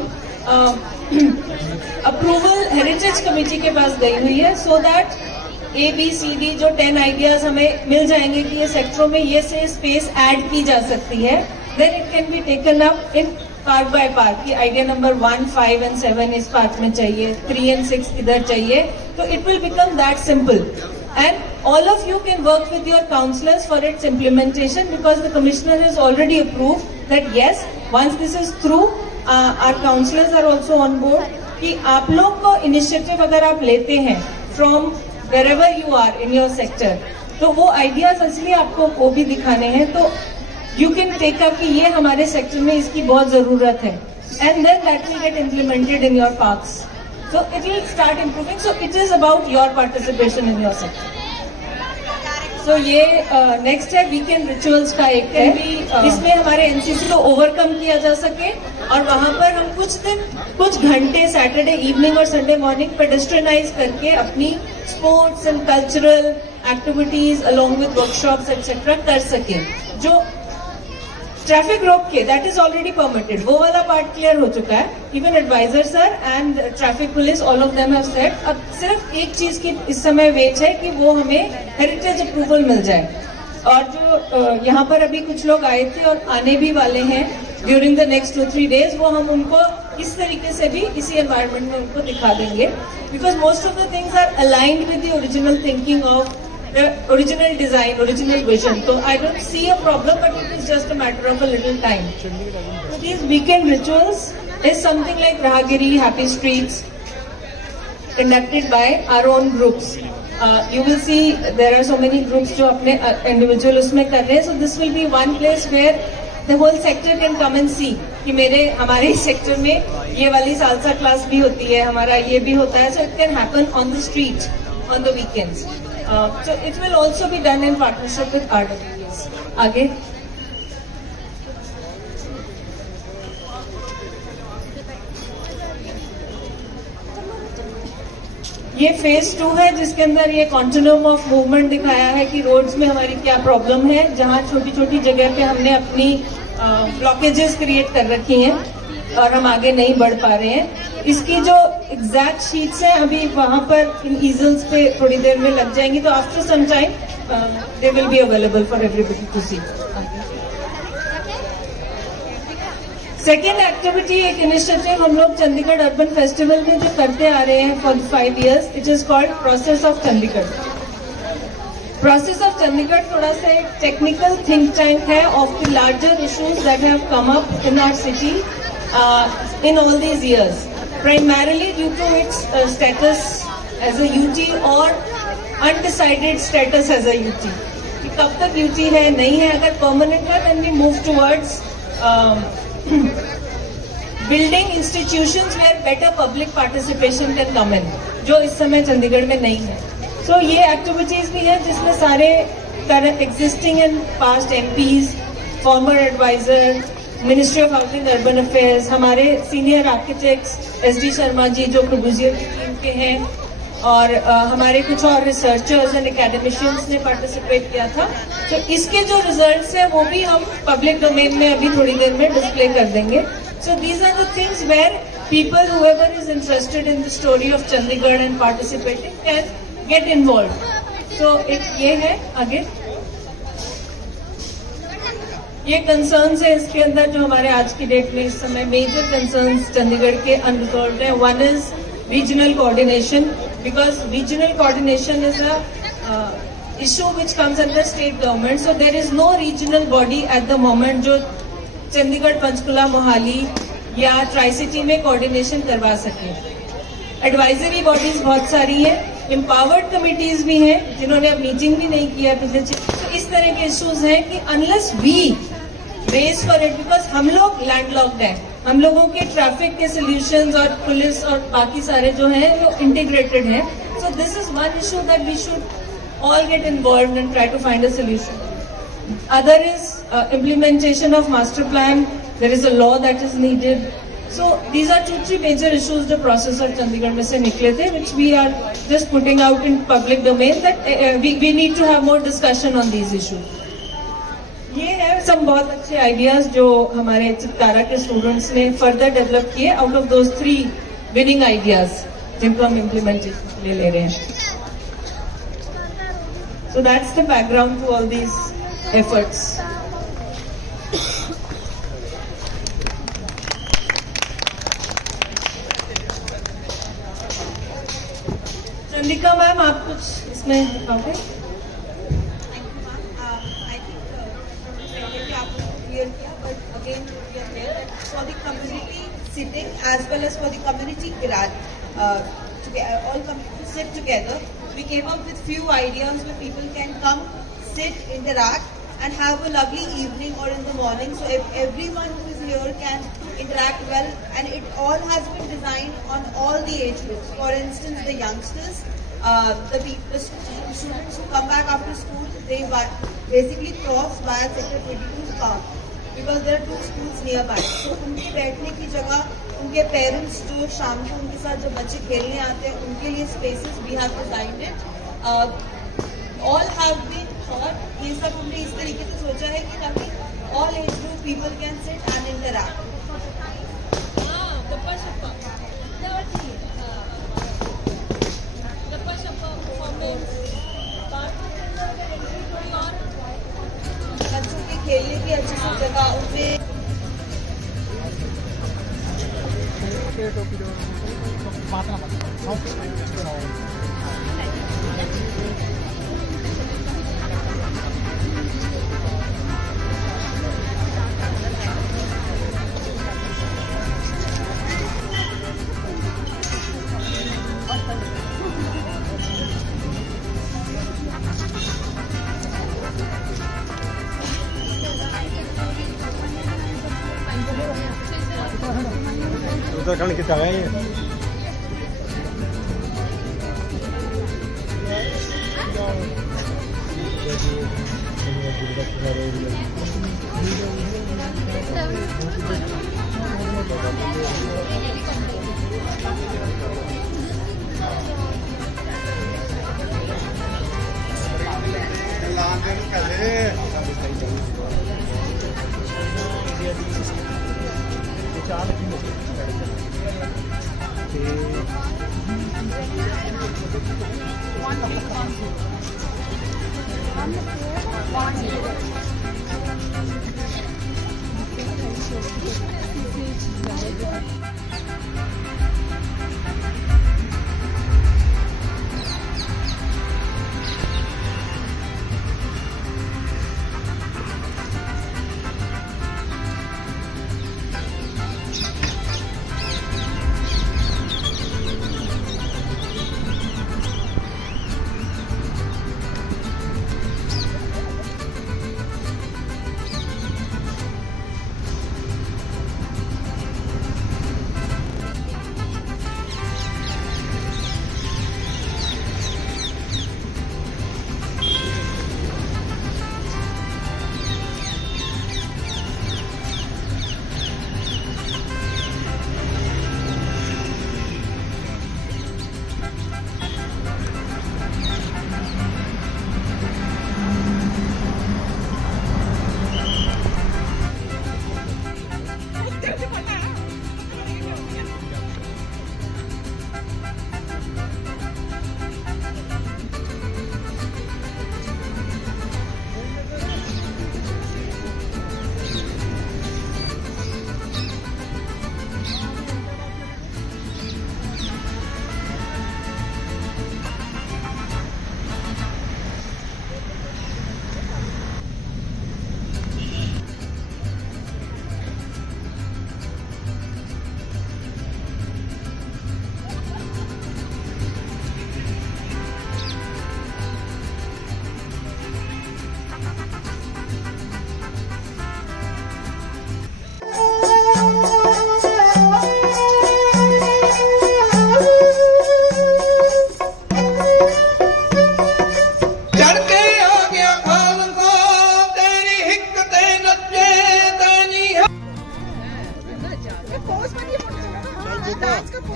अप्रूवल हेरिटेज कमेटी के पास गई हुई है, सो दैट ABCD जो 10 आइडियाज हमें मिल जाएंगे कि ये सेक्टरों में ये से स्पेस ऐड की जा सकती है. Then it can be taken up in park by park की आइडिया नंबर 1, 5 and 7 इस पार्क में चाहिए, 3 and 6 इधर चाहिए. तो it will become that simple and all of you can work with your councillors for its implementation because the commissioner has already approve that yes once this is through our councillors are also on board कि आप लोग को इनिशिएटिव अगर आप लेते हैं from wherever you are in your sector, तो वो आइडियाज असली आपको वो भी दिखाने हैं. तो you can take up कि ये हमारे सेक्टर में इसकी बहुत जरूरत है, and then that will get implemented in your parks. So it will start improving. So it is about your participation in your sector. So ये next है weekend rituals का एक है. इसमें हमारे NCC को ओवरकम किया जा सके और वहाँ पर हम कुछ घंटे सैटरडे इवनिंग और संडे मॉर्निंग पेडेस्ट्रियनाइज करके अपनी sports and cultural activities along with workshops etcetera कर सके. जो ट्रैफिक रोक के दैट इज ऑलरेडी परमिटेड, वो वाला पार्ट क्लियर हो चुका है. Even adviser sir and traffic police all of them have said अब सिर्फ एक चीज की इस समय वेट है कि वो हमें हेरिटेज अप्रूवल मिल जाए. और जो यहाँ पर अभी कुछ लोग आए थे और आने भी वाले हैं ड्यूरिंग द नेक्स्ट 2-3 डेज, वो हम उनको इस तरीके से भी इसी एनवायरनमेंट में उनको दिखा देंगे because most of the things are aligned with the original thinking of the original design, original vision. So I don't see a problem, but it is just a matter of a little time. So these weekend rituals is something like Rahagiri, Happy Streets, conducted by our own groups. You will see there are so many groups जो अपने individual उसमें कर रहे हैं. So this will be one place where the whole sector can come and see कि हमारे सेक्टर में ये वाली सालसा क्लास भी होती है, हमारा ये भी होता है. So it can happen on the street on the weekends. So it will also be done in partnership with RWS. आगे ये फेज 2 है जिसके अंदर ये कॉन्टिन्यूम ऑफ मूवमेंट दिखाया है कि रोड्स में हमारी क्या प्रॉब्लम है, जहाँ छोटी छोटी जगह पे हमने अपनी ब्लॉकेजेस क्रिएट कर रखी हैं और हम आगे नहीं बढ़ पा रहे हैं. इसकी जो एग्जैक्ट शीट्स हैं अभी वहां पर इन ईजल्स पे थोड़ी देर में लग जाएंगी, तो after some time they will be available for everybody to see. Second activity एक इनिशिएटिव हम लोग चंडीगढ़ अर्बन फेस्टिवल में जो करते आ रहे हैं for 5 years, it is called process of Chandigarh. Process of Chandigarh थोड़ा सा एक टेक्निकल थिंक टैंक है of the larger issues that have come up in our city in all these years. primarily due to its status as a UT or undecided status as a UT. कि कब तक UT है नहीं है, अगर permanent है then we move towards building institutions where better public participation can come in, जो इस समय चंडीगढ़ में नहीं है. So ये activities भी हैं जिसमें सारे current existing and past MPs, former advisor, ministry of housing urban affairs, हमारे senior architects SD Sharma ji जो प्रोड्यूसर की टीम के हैं, और हमारे कुछ और रिसर्चर्स एंड एकेडमिशियंस ने पार्टिसिपेट किया था. तो इसके जो रिजल्ट्स हैं वो भी हम पब्लिक डोमेन में अभी थोड़ी देर में डिस्प्ले कर देंगे. So these are the things where people whoever is interested in the story of Chandigarh and participating can get involve. So एक ये है. आगे ये कंसर्न्स है इसके अंदर जो हमारे आज की डेट में इस समय मेजर कंसर्न्स चंडीगढ़ के अनरिजॉल्व्ड हैं. One is regional coordination, because regional coordination is a issue which comes under state government. So there is no regional body at the moment जो चंडीगढ़, पंचकुला, मोहाली या ट्राई सिटी में कोऑर्डिनेशन करवा सके. एडवाइजरी बॉडीज बहुत सारी हैं, एम्पावर्ड कमिटीज भी हैं जिन्होंने अब मीटिंग भी नहीं किया पिछले. तो इस तरह के इश्यूज हैं कि unless we race for it, because हम लोग लैंडलॉक्ड हैं, हम लोगों के ट्रैफिक के सोल्यूशंस और पुलिस और बाकी सारे जो हैं वो इंटीग्रेटेड हैं. So this is one issue that we should all get involved and try to find a solution. Other is implementation of master plan. There is a law that is needed. So these are 2-3 major issues the process of Chandigarh में से निकले थे, which we are just putting out in public domain that we need to have more discussion on these issues. ये है सब बहुत अच्छे ideas जो हमारे चित्तारा के students ने further develop किए out of those 3 winning ideas जिनको हम implementation के लिए ले रहे हैं. So that's the background to all these efforts. Chandika ma'am, आप कुछ इसमें बताओगे? But again, we are here that for the community sitting as well as for the community all communities sit together. We came up with few ideas where people can come, sit, interact, and have a lovely evening or in the morning. So if everyone who is here can interact well, and it all has been designed on all the age groups. For instance, the youngsters, the students who come back after school, they basically cross via Sector 22 park because there are 2 schools nearby. So उनके बैठने की जगह, उनके पेरेंट्स जो शाम को उनके साथ जो बच्चे खेलने आते हैं उनके लिए spaces we have designed it. All have been thought. ये सब हमने इस तरीके से सोचा है कि ताकि all age group people can sit and interact. बच्चों के खेलने की अच्छी सी जगह उनमें उत्तराखंड की तरह है.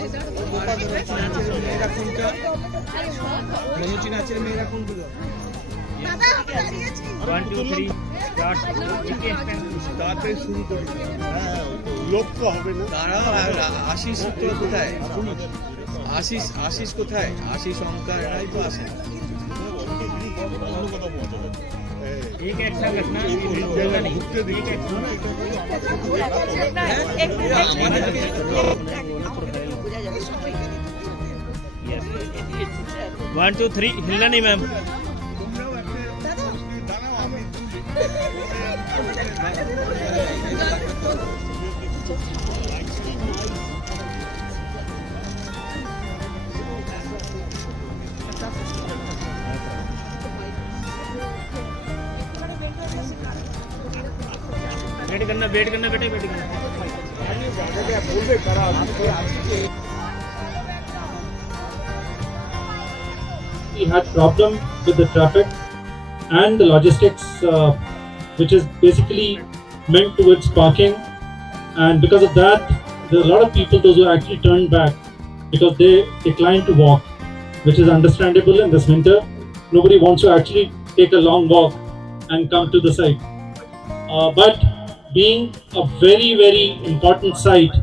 মেয়েরা কোনটা মনোজি নাচের মেয়েরা কোনগুলো 1 2 3 স্টার্ট তাতে শুরু করি লোক তো হবে না তারা আশিস তো কোথায় আশিস কোথায় আশিস অঙ্কার এরাই তো আসে एक एक साथ रखना घुटते देखिए 1 2 3 हिलना नहीं मैम वेट करना बेटे वेट करना We had problem with the traffic and the logistics, which is basically meant towards parking, and because of that, there are a lot of people those who actually turned back because they declined to walk, which is understandable in this winter. Nobody wants to actually take a long walk and come to the site, but being a very, very important site,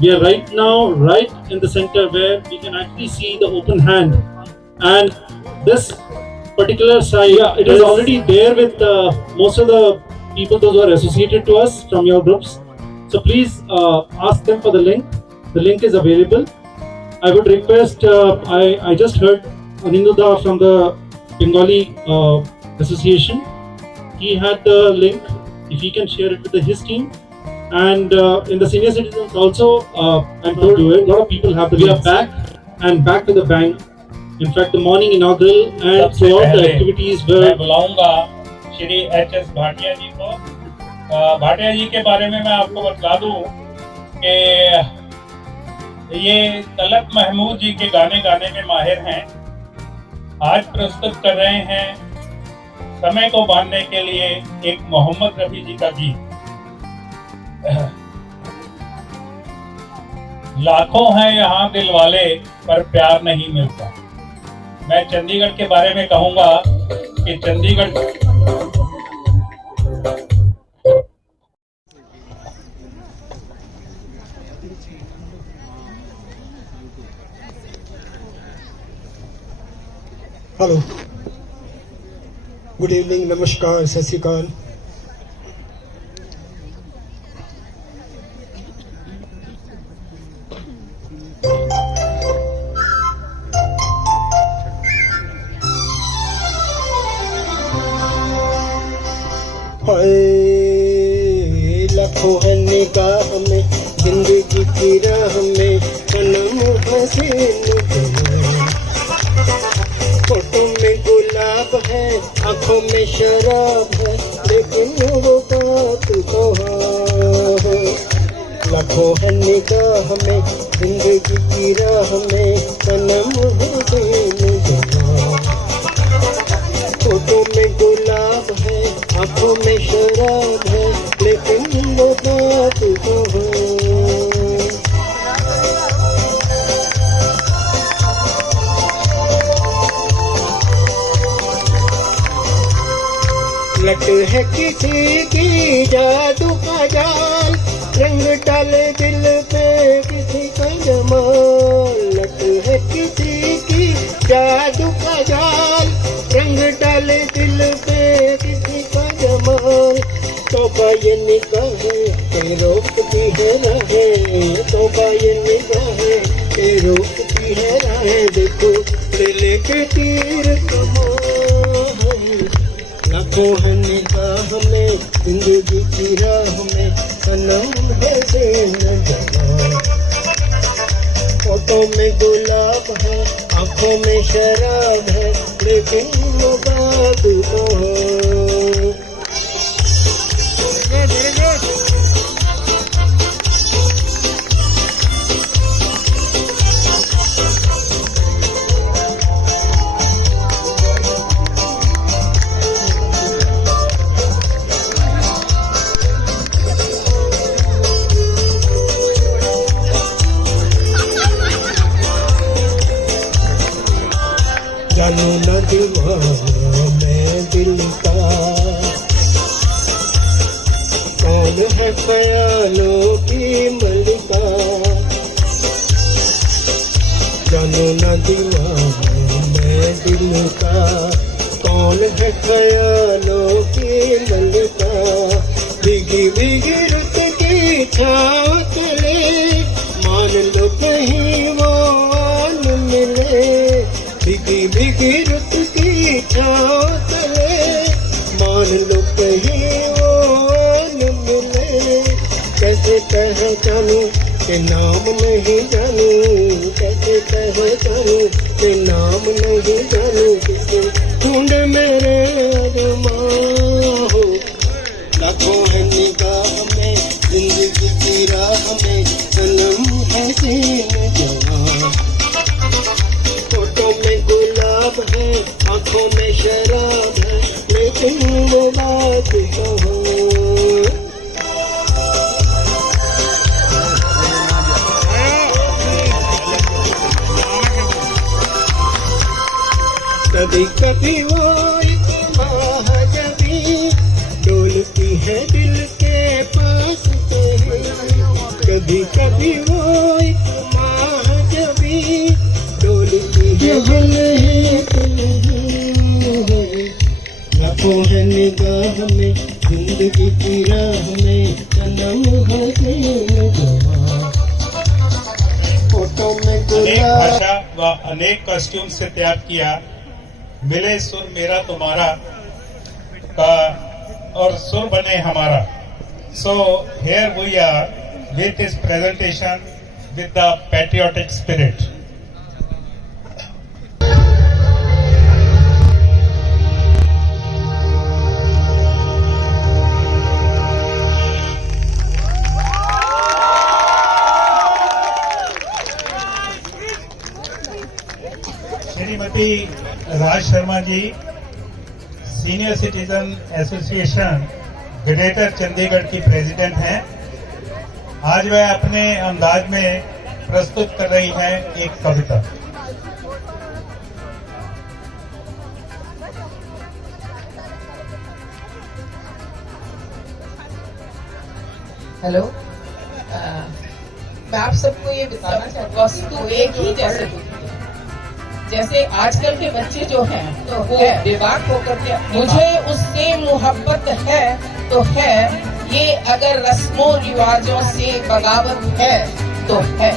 we are right now right in the center where we can actually see the open hand, and this particular site, it is already there with most of the people those who are associated to us from your groups. So please ask them for the link. The link is available. I would request, I just heard Aninduda from the Bengali Association. He had the link. If he can share it with his team, and in the senior citizens also, I'm told to it. A lot of people have the. We are back and back to the bank. In fact, the morning inaugural and throughout the activities were. मैं बुलाऊंगा श्री HS भाटिया जी को। भाटिया जी के बारे में मैं आपको बता दूं कि ये तलत महमूद जी के गाने गाने में माहिर हैं। आज प्रस्तुत कर रहे हैं समय को बांधने के लिए एक मोहम्मद रफी जी का गीत। लाखों हैं यहाँ दिल वाले पर प्यार नहीं मिलता। मैं चंडीगढ़ के बारे में कहूंगा कि चंडीगढ़ हेलो गुड इवनिंग नमस्कार सत श्री अकाल लाखों है निगाह में जिंदगी की राह में सनम हसीन फोटो में गुलाब है आंखों में शराब है लेकिन वो बात तो है लाखों है निगाह में जिंदगी की राह में सनम हसीन फोटो में गुलाब है आंखों में शराब है लेकिन वो बात तो है लट है किसी की जादू का जाल रंग डाले दिल पे किसी का जमाल लट है किसी की जादू का जाल रंग डाले दिल पे किसी का जमाल तौबा ये निगाहें के रोकती है राहें तौबा ये निगाहें के रोकती है राहें देखो लेके तीर कमान लाखों है निगाह में जिंदगी की राह में सनम है ज़िंदगानी फोटो में गुलाब है आंखों में शराब है लेकिन वो बात तो है जानो न दीवाना मैं दिल का, कौन है ख्यालों की मलिका, जानो न दीवाना मैं दिल का, कौन है ख्यालों की मलिका, भीगी भीगी रुत की छाँव तले मान लो कहीं वो आन मिले, भीगी भीगी रुत की छाँव तले मान लो कहीं वो आन मिले, कैसे पहचानूं के नाम नहीं जानूं, कैसे पहचानूं के नाम नहीं जानूं, किसे ढूंढ मेरे अरमां हो, लाखों है निगाह में जिंदगी की राह में सनम हसीन जवां, फोटो में गुलाब है आंखों में शराब है, लेकिन वो बात कहो। कभी कभी वो एक महाजबी डोलती है दिल के पास कभी कभी वो एक महाजबी डोलती है लाखों है निगाह में जिंदगी की राह में सनम हसीन जवां, फोटो में अनेक भाषा व अनेक कॉस्ट्यूम से तैयार किया, मिले सुर मेरा तुम्हारा का और सुर बने हमारा। So here we are with this presentation with the patriotic spirit. Shrimati Raj Sharma ji, senior citizen association greater Chandigarh की प्रेसिडेंट हैं। आज वह अपने अंदाज में प्रस्तुत कर रही हैं एक कविता। हेलो, मैं आप सबको ये बताना चाहती हूँ, वस्तु एक ही जैसे होती है। जैसे आजकल के बच्चे जो हैं तो वो बेबाक होकर के मुझे उससे मोहब्बत है तो है, ये अगर रस्मों रिवाजों से बगावत है तो है।